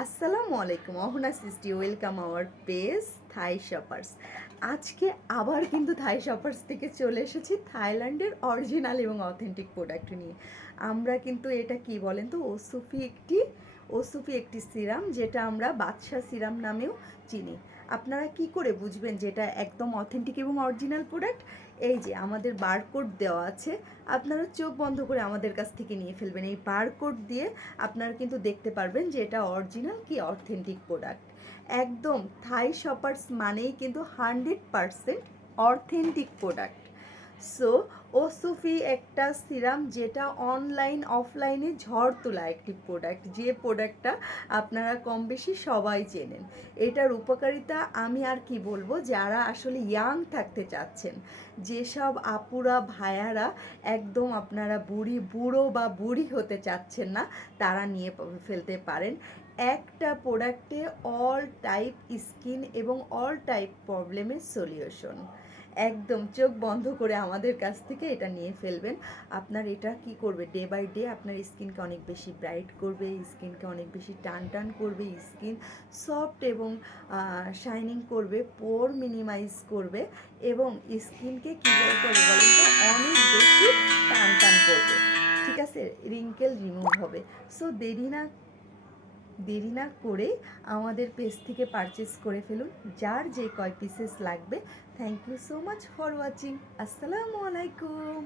আসসালামু আলাইকুম, অহনা সৃষ্টি, welcome our page Thai shoppers. আজকে আবার কিন্তু থাই শপার্স থেকে চলে এসেছি থাইল্যান্ডের অরিজিনাল এবং অথেন্টিক প্রোডাক্ট নিয়ে। আমরা কিন্তু এটা কি বলেন তো, ওসুফি একটি সিরাম, যেটা আমরা বাদশা সিরাম নামেও চিনি। আপনারা কি করে বুঝবেন যেটা একদম অথেন্টিক এবং অরিজিনাল প্রোডাক্ট? এই যে আমাদের বারকোড দেওয়া আছে, আপনারা চোখ বন্ধ করে আমাদের কাছ থেকে নিয়ে ফেলবেন। এই বারকোড দিয়ে আপনারা কিন্তু দেখতে পারবেন যে এটা অরিজিনাল কি অথেন্টিক প্রোডাক্ট। একদম থাই শপার্স মানেই কিন্তু 100% অথেন্টিক প্রোডাক্ট। সো ওসুফি একটা সিরাম, যেটা অনলাইন অফলাইনে ঝড় তোলা একটি প্রোডাক্ট, যে প্রোডাক্টটা আপনারা কম বেশি সবাই চেনেন। এটার উপকারিতা আমি আর কি বলবো, যারা আসলে ইয়াং থাকতে চাচ্ছেন, যেসব আপুরা ভাইয়ারা একদম আপনারা বুড়ো বা বুড়ি হতে চাচ্ছেন না, তারা নিয়ে ফেলতে পারেন। একটা প্রোডাক্টে অল টাইপ স্কিন এবং অল টাইপ প্রবলেমের সলিউশন। একদম চোখ বন্ধ করে আমাদের কাছ থেকে এটা নিয়ে ফেলবেন। আপনার এটা কি করবে, ডে বাই ডে আপনার স্কিনকে অনেক বেশি ব্রাইট করবে, স্কিনকে অনেক বেশি টান করবে, স্কিন সফট এবং শাইনিং করবে, পোর মিনিমাইজ করবে এবং স্কিনকে কী করবে বলেন তো, অনেক বেশি টান করবে। ঠিক আছে, রিঙ্কেল রিমুভ হবে। সো দেরি না করে আমাদের পেজ থেকে পারচেস করে ফেলুন, যার যে কয় পিসেস লাগবে। Thank you so much for watching. আসসালামু আলাইকুম।